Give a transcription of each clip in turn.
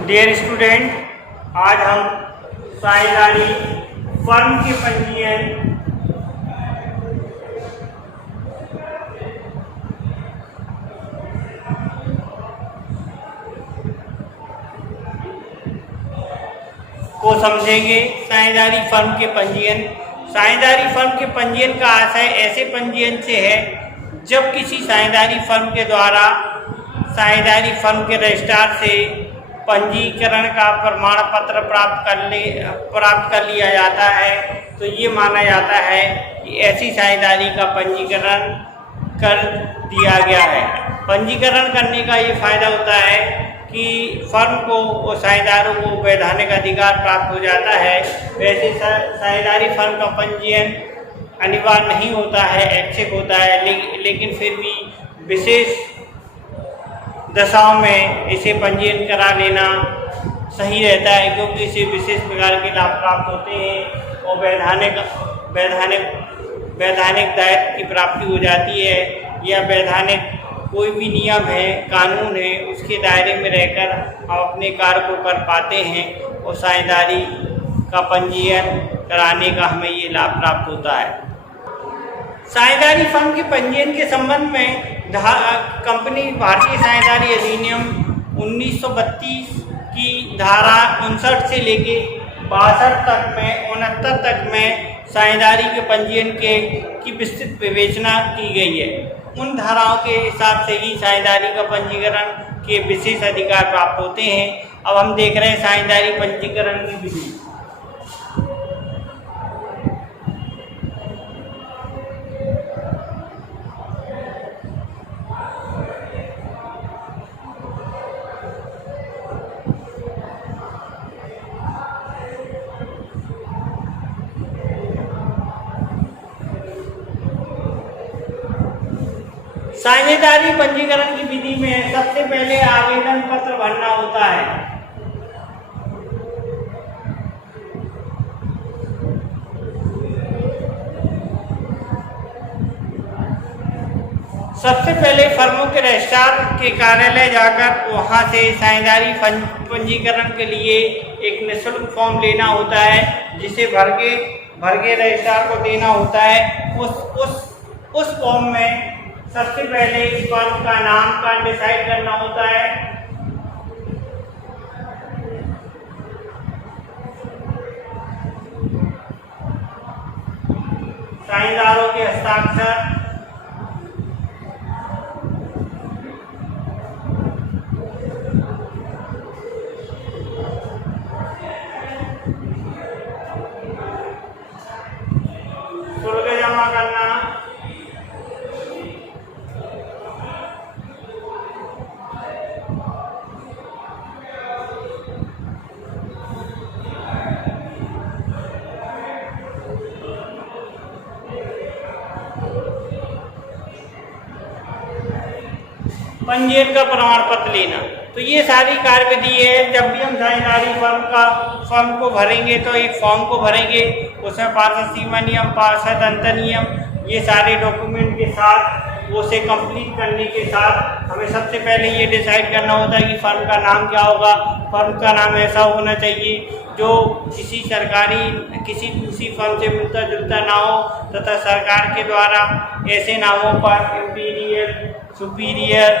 Dear student, आज हम साझेदारी फर्म के पंजीयन को समझेंगे। साझेदारी फर्म के पंजीयन। साझेदारी फर्म के पंजीयन का आशय ऐसे पंजीयन से है जब किसी साझेदारी फर्म के द्वारा साझेदारी फर्म के रजिस्ट्रार से पंजीकरण का प्रमाण पत्र प्राप्त कर लिया जाता है, तो ये माना जाता है कि ऐसी साझेदारी का पंजीकरण कर दिया गया है। पंजीकरण करने का ये फायदा होता है कि फर्म को और साझेदारों को वैधानिक अधिकार प्राप्त हो जाता है। वैसे साझेदारी फर्म का पंजीयन अनिवार्य नहीं होता है, ऐच्छिक होता है, लेकिन फिर भी विशेष दशाओं में इसे पंजीयन करा लेना सही रहता है, क्योंकि इसे विशेष प्रकार के लाभ प्राप्त होते हैं और वैधानिक दायित्व की प्राप्ति हो जाती है, या वैधानिक कोई भी नियम है, कानून है, उसके दायरे में रहकर हम अपने कार्य को कर पाते हैं और साझेदारी का पंजीयन कराने का हमें ये लाभ प्राप्त होता है। साझेदारी फर्म के पंजीयन के संबंध में कंपनी भारतीय साझेदारी अधिनियम 1932 की धारा 59 से लेके 69 तक में साझेदारी के पंजीयन की विस्तृत विवेचना की गई है। उन धाराओं के हिसाब से ही साझेदारी का पंजीकरण के विशेष अधिकार प्राप्त होते हैं। अब हम देख रहे हैं साझेदारी पंजीकरण की विधि। साझेदारी पंजीकरण की विधि में सबसे पहले आवेदन पत्र भरना होता है। सबसे पहले फर्मों के रजिस्ट्रार के कार्यालय जाकर वहां से साझेदारी पंजीकरण के लिए एक निःशुल्क फॉर्म लेना होता है, जिसे भर के रजिस्ट्रार को देना होता है। उस फॉर्म में सबसे पहले इस फर्म का नाम का डिसाइड करना होता है। साझेदारों के हस्ताक्षर, शुल्क जमा करना, पंजीयन का प्रमाण पत्र लेना। तो ये सारी कार्यविधि है। जब भी हम साझेदारी फर्म को भरेंगे तो एक फॉर्म को भरेंगे, उसमें पार्षद सीमा नियम, पार्षद अंतर नियम, ये सारे डॉक्यूमेंट के साथ उसे कंप्लीट करने के साथ हमें सबसे पहले ये डिसाइड करना होता है कि फर्म का नाम क्या होगा। फर्म का नाम ऐसा होना चाहिए जो किसी दूसरी फर्म से मिलता जुलता ना हो, तथा सरकार के द्वारा ऐसे नामों पर इम्पीरियल, सुपीरियर,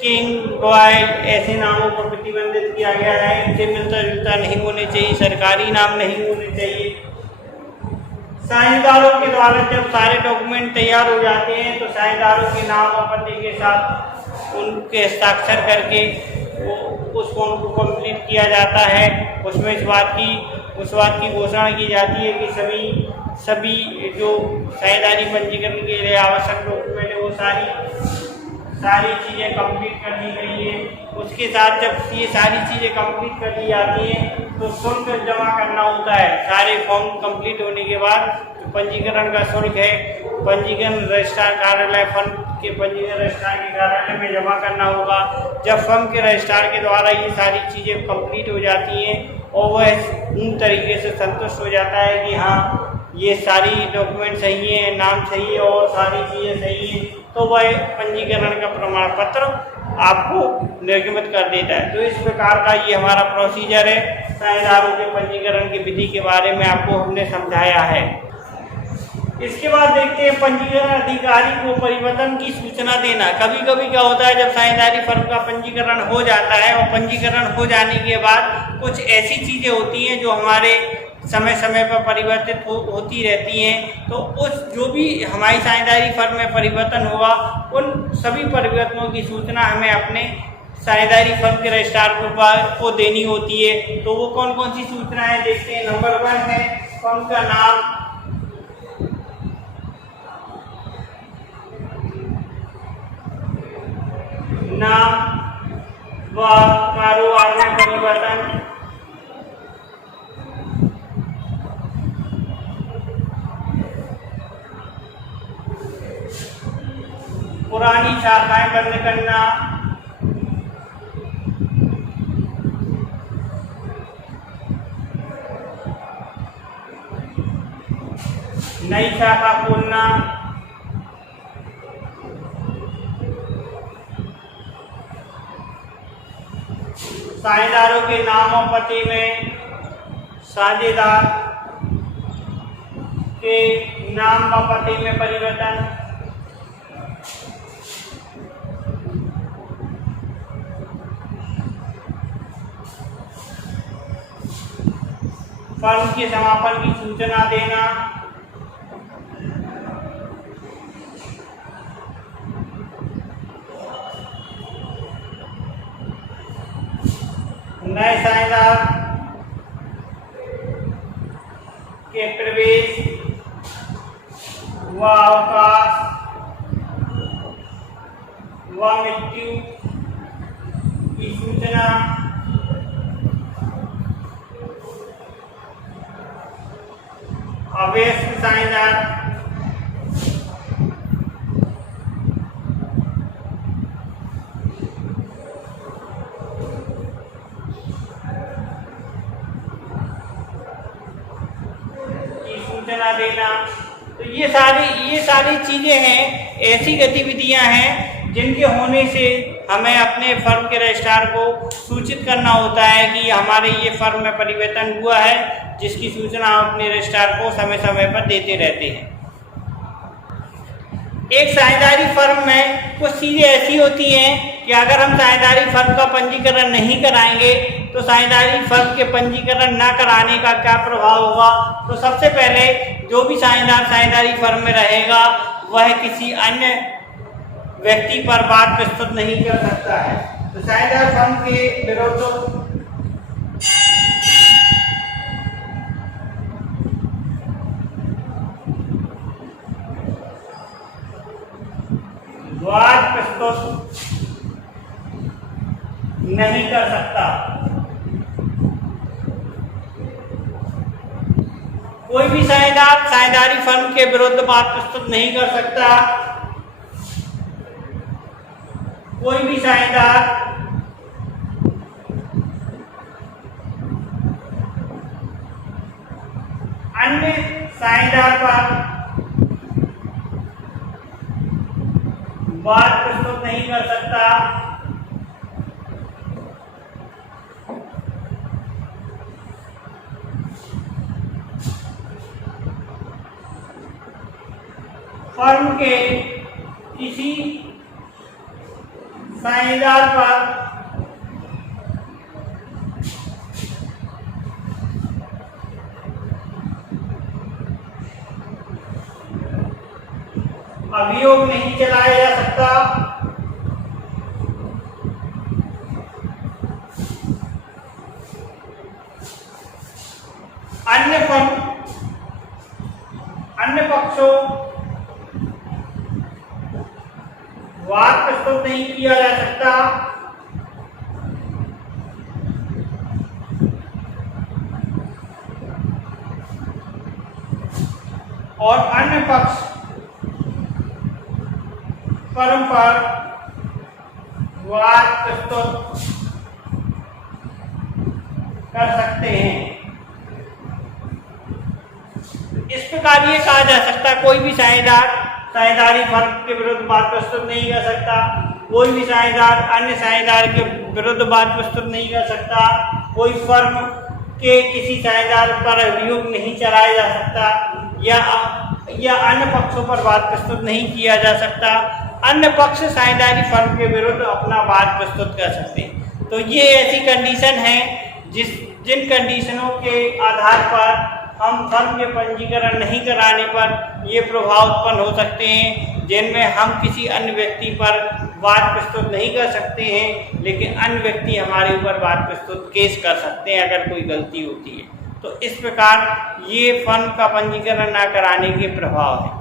किंग, रॉयल ऐसे नामों पर प्रतिबंधित किया गया है। इनसे मिलता जुलता नहीं होने चाहिए, सरकारी नाम नहीं होने चाहिए। साझेदारों के द्वारा जब सारे डॉक्यूमेंट तैयार हो जाते हैं तो साझेदारों के नाम और पते के साथ उनके हस्ताक्षर करके उस फॉर्म को कंप्लीट किया जाता है। उसमें इस बात की घोषणा की जाती है कि सभी जो साझेदारी पंजीकरण के लिए आवश्यक डॉक्यूमेंट है वो सारी चीज़ें कंप्लीट कर दी गई है। उसके साथ जब ये सारी चीज़ें कंप्लीट कर दी जाती हैं तो शुल्क जमा करना होता है। सारे फॉर्म कंप्लीट होने के बाद जो पंजीकरण का शुल्क है, पंजीकरण रजिस्ट्रार कार्यालय, फर्म के पंजीकरण रजिस्ट्रार के कार्यालय में जमा करना होगा। जब फर्म के रजिस्ट्रार के द्वारा ये सारी चीज़ें कंप्लीट हो जाती हैं और वह पूर्ण तरीके से संतुष्ट हो जाता है कि हाँ ये सारी डॉक्यूमेंट सही है, नाम सही है और सारी चीज़ें सही हैं, तो वह पंजीकरण का प्रमाण पत्र आपको निर्गमित कर देता है। तो इस प्रकार का ये हमारा प्रोसीजर है। साझेदारों के पंजीकरण की विधि के बारे में आपको हमने समझाया है। इसके बाद देखते हैं पंजीकरण अधिकारी को परिवर्तन की सूचना देना। कभी कभी क्या होता है, जब साझेदारी फर्म का पंजीकरण हो जाता है और पंजीकरण हो जाने के बाद कुछ ऐसी चीज़ें होती हैं जो हमारे समय समय पर परिवर्तित होती रहती हैं। तो उस जो भी हमारी साझेदारी फर्म में परिवर्तन होगा, उन सभी परिवर्तनों की सूचना हमें अपने साझेदारी फर्म के रजिस्ट्रार को देनी होती है। तो वो कौन कौन सी सूचनाएं देखते हैं। नंबर 1 है फर्म का नाम व कारोबार में परिवर्तन, पुरानी शाखाएं बंद करना, नई शाखा खोलना, साझेदारों के नाम और पते में साझेदार के नाम व पते में परिवर्तन, फर्म के समापन की सूचना देना, नए साझेदार के प्रवेश व अवकाश व मृत्यु की सूचना, अवयस्क साझेदार सूचना देना। तो ये सारी चीजें हैं, ऐसी गतिविधियां हैं जिनके होने से हमें अपने फर्म के रजिस्ट्रार को सूचित करना होता है कि हमारे ये फर्म में परिवर्तन हुआ है, जिसकी सूचना हम अपने रजिस्ट्रार को समय समय पर देते रहते हैं। एक साझेदारी फर्म में कुछ चीज़ें ऐसी होती हैं कि अगर हम साझेदारी फर्म का पंजीकरण नहीं कराएंगे तो साझेदारी फर्म के पंजीकरण न कराने का क्या प्रभाव होगा। तो सबसे पहले जो भी साझेदार साझेदारी फर्म में रहेगा वह किसी अन्य व्यक्ति पर बात प्रस्तुत नहीं कर सकता है। तो साझेदार फर्म के विरुद्ध वाद प्रस्तुत नहीं कर सकता। कोई भी साझेदार साझेदारी फर्म के विरुद्ध बात प्रस्तुत नहीं कर सकता। कोई भी साझेदार अन्य साझेदार पर बात प्रस्तुत नहीं कर सकता। फर्म के किसी साझेदार पर अभियोग नहीं चलाया जा सकता। अन्य पक्षों वाद प्रस्तुत नहीं किया जा सकता। और अन्य पक्ष फर्म पर वाद प्रस्तुत कर सकते हैं। इस प्रकार ये कहा जा सकता है कोई भी साझेदार साझेदारी फर्म के विरुद्ध वाद प्रस्तुत नहीं कर सकता। कोई भी साझेदार अन्य साझेदार के विरुद्ध वाद प्रस्तुत नहीं कर सकता। कोई फर्म के किसी साझेदार पर अभियोग नहीं चलाया जा सकता या अन्य पक्षों पर वाद प्रस्तुत नहीं किया जा सकता। अन्य पक्ष साझेदारी फर्म के विरुद्ध अपना वाद प्रस्तुत कर सकते हैं। तो ये ऐसी कंडीशन है जिन कंडीशनों के आधार पर हम फर्म के पंजीकरण नहीं कराने पर ये प्रभाव उत्पन्न हो सकते हैं, जिनमें हम किसी अन्य व्यक्ति पर वाद प्रस्तुत नहीं कर सकते हैं, लेकिन अन्य व्यक्ति हमारे ऊपर वाद प्रस्तुत केस कर सकते हैं अगर कोई गलती होती है। तो इस प्रकार ये फर्म का पंजीकरण न कराने के प्रभाव हैं।